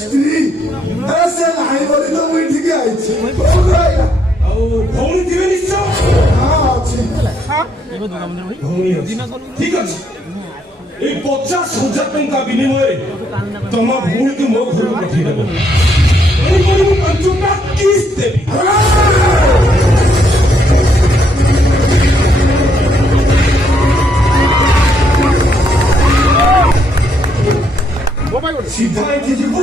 ସ୍ତ୍ରୀ ସେ ନାହିଁ ବୋଲି ତ ମୁଁ ଏଠିକି ଆଇଛି। ଆଉ ଭଉଣୀ ଥିବେ ନିଶ୍ଚୟ। ହଁ ଅଛି। ଭଉଣୀ ଅଛି। ଠିକ ଅଛି, ଏଇ 50,000 ଟଙ୍କା ବିନିମୟରେ ତମ ଭଉଣୀକୁ ମୋ ଘରକୁ ପଠେଇଦେବ। ତେଣୁକରି ମୁଁ 5ଟା କିସ୍ ଦେବି। ସିଧା ଏଠି ଯିବୁ,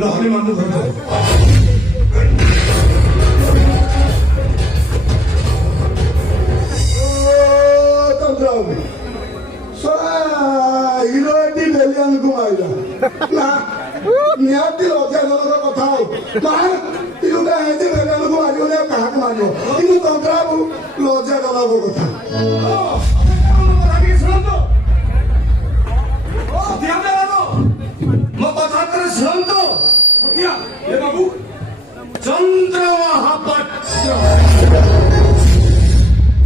ନହେଲେ ମାମୁଁ ଘର ହିରୋ ଏଠି ବେଲିଆନକୁ ମାଇଲା ନା ନିହାତି ଲଜ୍ଜାଜନକ କଥା ଆଉ ଯୋଉଟା ହେଇଛି ବେଲିଆନକୁ ମାରିବନି ଆଉ କାହାକୁ ମାରିବ, କିନ୍ତୁ ତନ୍ତ୍ରାକୁ ଲଜ୍ଜାଜନକ କଥା। ମୋ କଥା ଥରେ ଶୁଣନ୍ତୁ। ଏ ବାବୁ ଚନ୍ଦ୍ର ମହାପାତ୍ର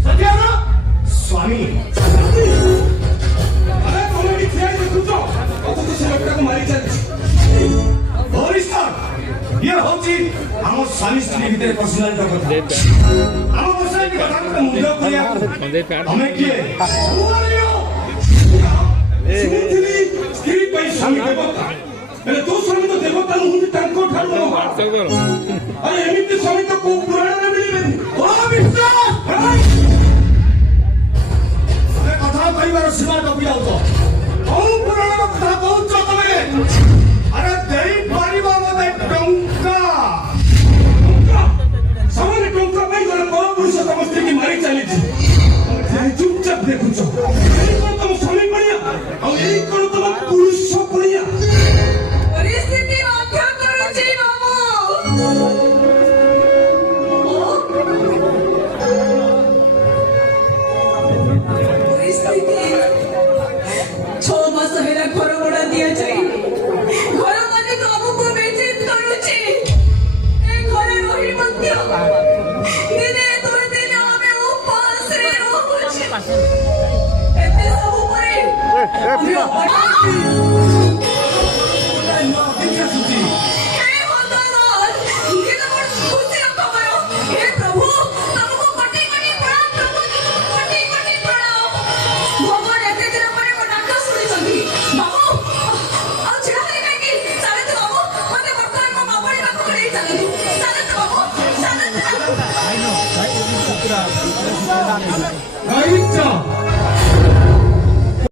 ସତ୍ୟର ସ୍ୱାମୀ। ଆରେ ତମେ ଏଠି ଠିଆ ଦେଖୁଛ, ଅଥଚ ସେ ଲୋକଟାକୁ ମାରି ଚାଲିଛି। ଇଏ ହଉଛି ଆମ ସ୍ୱାମୀ ସ୍ତ୍ରୀ ଭିତରେ ପର୍ସନାଲିଟି କଥା। ଆମ ପର୍ସନାଲିଟି କଥା ମୁଣ୍ଡ କରିବାକୁ ତମେ କିଏ? ଶୁଣିଥିଲି ସ୍ତ୍ରୀ ପାଇଁ ସ୍ୱାମୀ ଦେବତା, ହେଲେ ତୋ ସ୍ୱାମୀ ତ ଦେବତା ନୁହନ୍ତି, ତାଙ୍କ ଠାରୁ ଆରେ ଏମିତି ସ୍ୱାମୀ ତ କୋଉ ପୁରାଣରେ ମିଳିବେନି। କଥା କହିବାର ସୀମା ଟପି ଯାଉଛ। କୋଉ ପୁରାଣର କଥା କହୁଛ ତମେ? ଆରେ ଦେଇପାରିବ ମତେ ଟଙ୍କା। ସେମାନେ ଟଙ୍କା ପାଇଁ ଜଣେ ପରପୁରୁଷ ତମ ସ୍ତ୍ରୀକି ମାରି ଚାଲିଛି, ଚୁପଚାପ ଦେଖୁଛ। ତମ ସ୍ୱାମୀ ପଡ଼ିଆ ଆଉ ଏଇ କଣ ତମ ପୁରୁଷ ପଡ଼ିଆ? ପରିସ୍ଥିତି ମଧ୍ୟ କରୁଛି ମାମୁଁ। ପରିସ୍ଥିତି 6 ମାସ ହେଲା ଘର ଭଡ଼ା ଦିଆଯାଇ ଘର ମାଲିକ ଆମକୁ ବେଜିତ କରୁଛି। ଏ ଘରେ ରହି ମଧ୍ୟ ଦିନେ 2 ଦିନ ଆମେ ଉପାସରେ ରହୁଛୁ। ଏତେ ସବୁ ପରେ ଆମେ